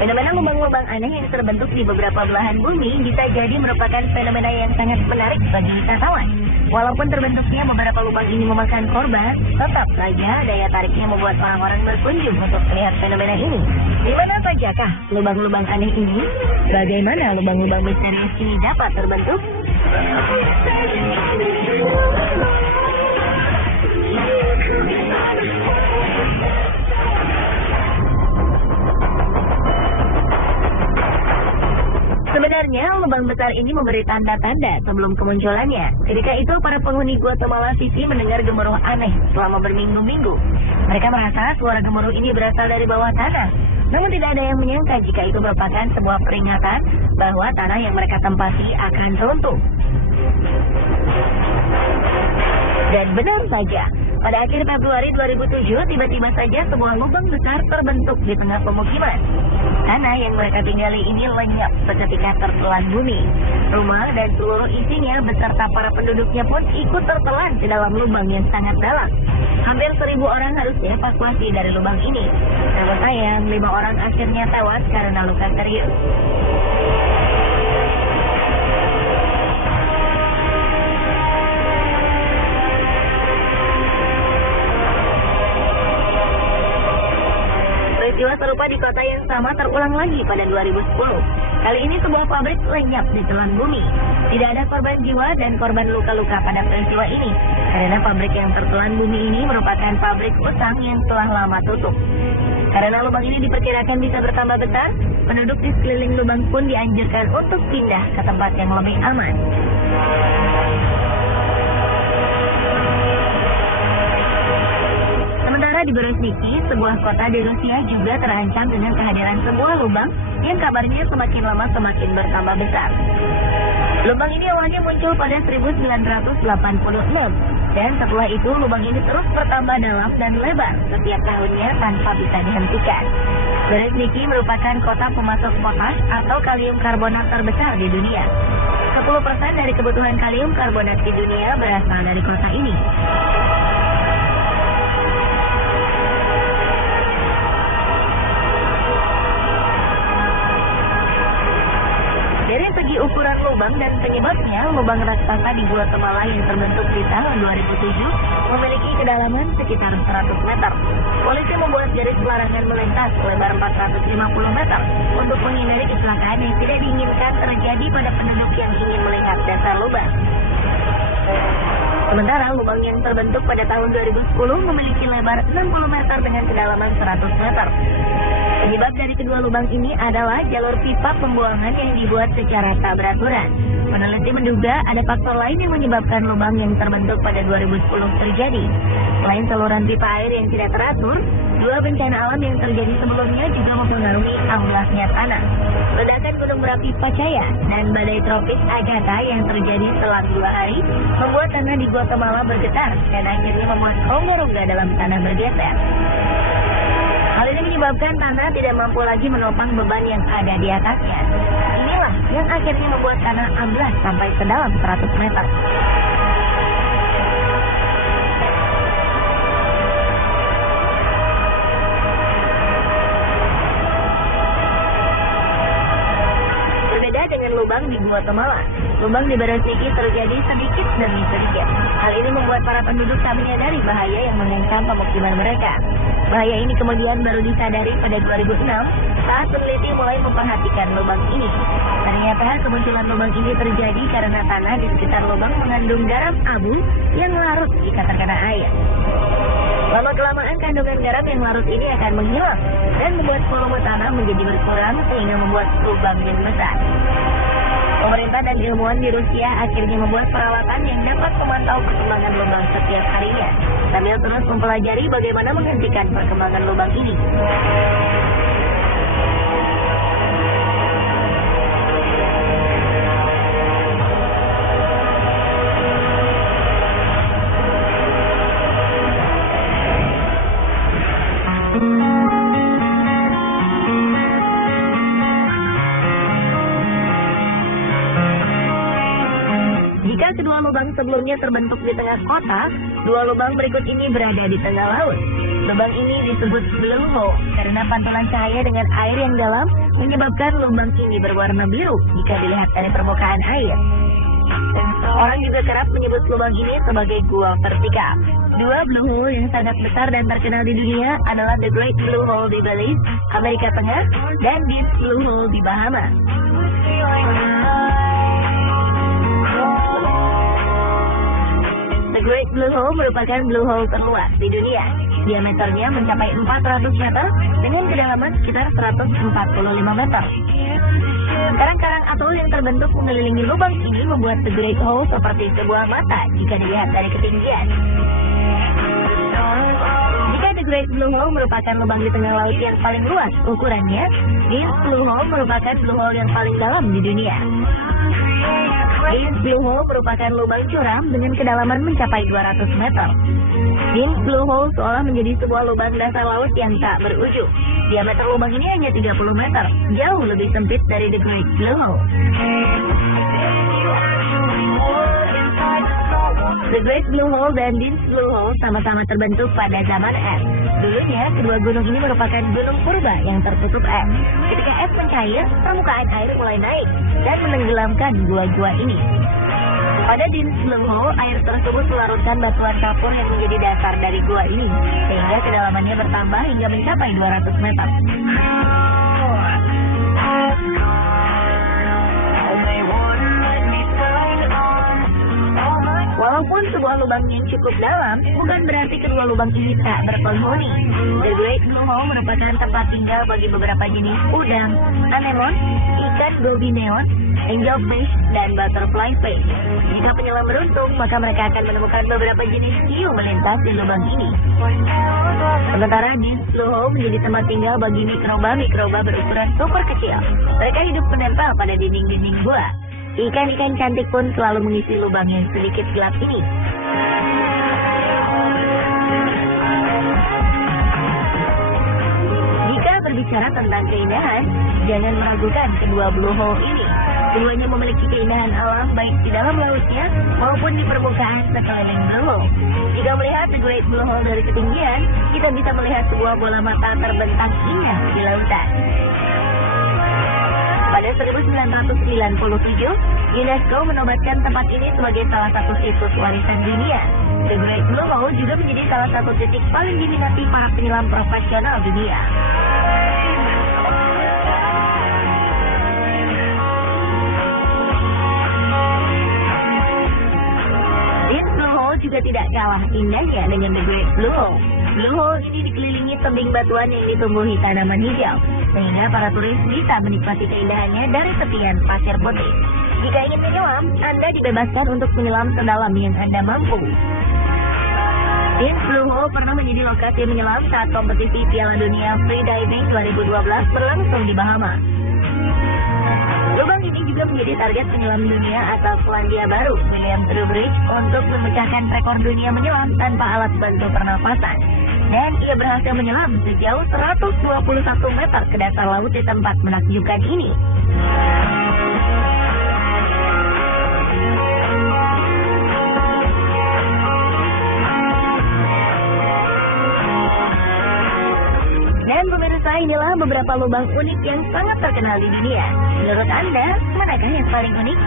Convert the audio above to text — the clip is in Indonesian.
Fenomena lubang-lubang aneh yang terbentuk di beberapa belahan bumi bisa jadi merupakan fenomena yang sangat menarik bagi wisatawan. Walaupun terbentuknya beberapa lubang ini memakan korban, tetap saja daya tariknya membuat orang-orang berkunjung untuk melihat fenomena ini. Di mana sajakah lubang-lubang aneh ini? Bagaimana lubang-lubang misterius ini dapat terbentuk? Sebenarnya, lubang besar ini memberi tanda-tanda sebelum kemunculannya. Ketika itu, para penghuni Guatemala City mendengar gemuruh aneh selama berminggu-minggu. Mereka merasa suara gemuruh ini berasal dari bawah tanah. Namun tidak ada yang menyangka jika itu merupakan sebuah peringatan bahwa tanah yang mereka tempati akan runtuh. Dan benar saja, pada akhir Februari 2007, tiba-tiba saja sebuah lubang besar terbentuk di tengah pemukiman. Tanah yang mereka tinggali ini lenyap seketika tertelan bumi. Rumah dan seluruh isinya beserta para penduduknya pun ikut tertelan ke dalam lubang yang sangat dalam. Hampir 1.000 orang harus dievakuasi dari lubang ini. Namun sayang, 5 orang akhirnya tewas karena luka serius. Peristiwa serupa di kota yang sama terulang lagi pada 2010. Kali ini sebuah pabrik lenyap di telan bumi. Tidak ada korban jiwa dan korban luka-luka pada peristiwa ini, karena pabrik yang tertelan bumi ini merupakan pabrik utang yang telah lama tutup. Karena lubang ini diperkirakan bisa bertambah besar, penduduk di sekeliling lubang pun dianjurkan untuk pindah ke tempat yang lebih aman. Di Berezhniki, sebuah kota di Rusia juga terancam dengan kehadiran sebuah lubang yang kabarnya semakin lama semakin bertambah besar. Lubang ini awalnya muncul pada 1986, dan setelah itu lubang ini terus bertambah dalam dan lebar setiap tahunnya tanpa bisa dihentikan. Berezhniki merupakan kota pemasok potas atau kalium karbonat terbesar di dunia. 10% dari kebutuhan kalium karbonat di dunia berasal dari kota ini. Dari segi ukuran lubang dan penyebabnya, lubang raksasa di Guatemala yang terbentuk di tahun 2007 memiliki kedalaman sekitar 100 meter. Polisi membuat garis pelarangan melintas lebar 450 meter untuk menghindari kecelakaan yang tidak diinginkan terjadi pada penduduk yang ingin melihat dasar lubang. Sementara lubang yang terbentuk pada tahun 2010 memiliki lebar 60 meter dengan kedalaman 100 meter. Penyebab dari kedua lubang ini adalah jalur pipa pembuangan yang dibuat secara tak beraturan. Peneliti menduga ada faktor lain yang menyebabkan lubang yang terbentuk pada 2010 terjadi. Selain saluran pipa air yang tidak teratur, dua bencana alam yang terjadi sebelumnya juga mempengaruhi amblasnya tanah. Ledakan gunung berapi Pacaya dan badai tropis Agatha yang terjadi selang 2 hari membuat tanah di Guatemala bergetar dan akhirnya membuat rongga-rongga dalam tanah bergeser. Hal ini menyebabkan tanah tidak mampu lagi menopang beban yang ada di atasnya. Inilah yang akhirnya membuat tanah amblas sampai sedalam 100 meter. Berbeda dengan lubang di Guatemala, lubang di Berezhniki terjadi sedikit demi sedikit. Hal ini membuat para penduduk tak menyadari bahaya yang mengancam pemukiman mereka. Bahaya ini kemudian baru disadari pada 2006 saat peneliti mulai memperhatikan lubang ini. Ternyata kemunculan lubang ini terjadi karena tanah di sekitar lubang mengandung garam abu yang larut jika terkena air. Lama-kelamaan kandungan garam yang larut ini akan menghilang dan membuat volume tanah menjadi berkurang sehingga membuat lubang yang besar. Pemerintah dan ilmuwan di Rusia akhirnya membuat peralatan yang dapat memantau perkembangan lubang setiap harinya, sambil terus mempelajari bagaimana menghentikan perkembangan lubang ini. Kedua lubang sebelumnya terbentuk di tengah kota, dua lubang berikut ini berada di tengah laut. Lubang ini disebut blue hole karena pantulan cahaya dengan air yang dalam menyebabkan lubang ini berwarna biru jika dilihat dari permukaan air. Orang juga kerap menyebut lubang ini sebagai gua vertikal. Dua blue hole yang sangat besar dan terkenal di dunia adalah The Great Blue Hole di Belize, Amerika Tengah, dan Deep Blue Hole di Bahama. The Great Blue Hole merupakan blue hole terluas di dunia. Diameternya mencapai 400 meter dengan kedalaman sekitar 145 meter. Karang-karang atol yang terbentuk mengelilingi lubang ini membuat The Great Hole seperti sebuah mata jika dilihat dari ketinggian. Jika The Great Blue Hole merupakan lubang di tengah laut yang paling luas ukurannya, Deep Blue Hole merupakan blue hole yang paling dalam di dunia. Deep Blue Hole merupakan lubang curam dengan kedalaman mencapai 200 meter. Deep Blue Hole seolah menjadi sebuah lubang dasar laut yang tak berujung. Diameter lubang ini hanya 30 meter, jauh lebih sempit dari The Great Blue Hole. The Great Blue Hole dan Deep Blue Hole sama-sama terbentuk pada zaman es. Dulunya, kedua gunung ini merupakan gunung purba yang tertutup es. Ketika es mencair, permukaan air mulai naik dan menenggelamkan gua-gua ini. Pada Deep Blue Hole, air tersebut melarutkan batuan kapur yang menjadi dasar dari gua ini, sehingga kedalamannya bertambah hingga mencapai 200 meter. Walaupun sebuah lubang yang cukup dalam, bukan berarti kedua lubang ini tak berpenghuni. The Great Blue Hole merupakan tempat tinggal bagi beberapa jenis udang, anemon, ikan gobi neon, angelfish, dan butterfly fish. Jika penyelam beruntung, maka mereka akan menemukan beberapa jenis hiu melintas di lubang ini. Sementara Deep Blue Hole menjadi tempat tinggal bagi mikroba-mikroba berukuran super kecil. Mereka hidup menempel pada dinding-dinding gua. Ikan-ikan cantik pun selalu mengisi lubang yang sedikit gelap ini. Jika berbicara tentang keindahan, jangan meragukan kedua blue hole ini. Keduanya memiliki keindahan alam baik di dalam lautnya maupun di permukaan sekeliling blue hole. Jika melihat The Great Blue Hole dari ketinggian, kita bisa melihat sebuah bola mata terbentang indah di lautan. Pada 1997, UNESCO menobatkan tempat ini sebagai salah satu situs warisan dunia. The Great Blue Hole juga menjadi salah satu titik paling diminati para penyelam profesional dunia. Deep Blue Hole juga tidak kalah indahnya dengan The Great Blue Hole. Blue Hole ini dikelilingi tebing batuan yang ditumbuhi tanaman hijau, sehingga para turis bisa menikmati keindahannya dari tepian pasir putih. Jika ingin menyelam, Anda dibebaskan untuk menyelam sedalam yang Anda mampu. Deep Blue Hole pernah menjadi lokasi menyelam saat kompetisi Piala Dunia Freediving 2012 berlangsung di Bahama. Lubang ini juga menjadi target penyelam dunia asal Selandia Baru, William Trowbridge, untuk memecahkan rekor dunia menyelam tanpa alat bantu pernapasan. Dan ia berhasil menyelam sejauh 121 meter ke dasar laut di tempat menakjubkan ini. Dan pemirsa, inilah beberapa lubang unik yang sangat terkenal di dunia. Menurut Anda, manakah yang paling unik?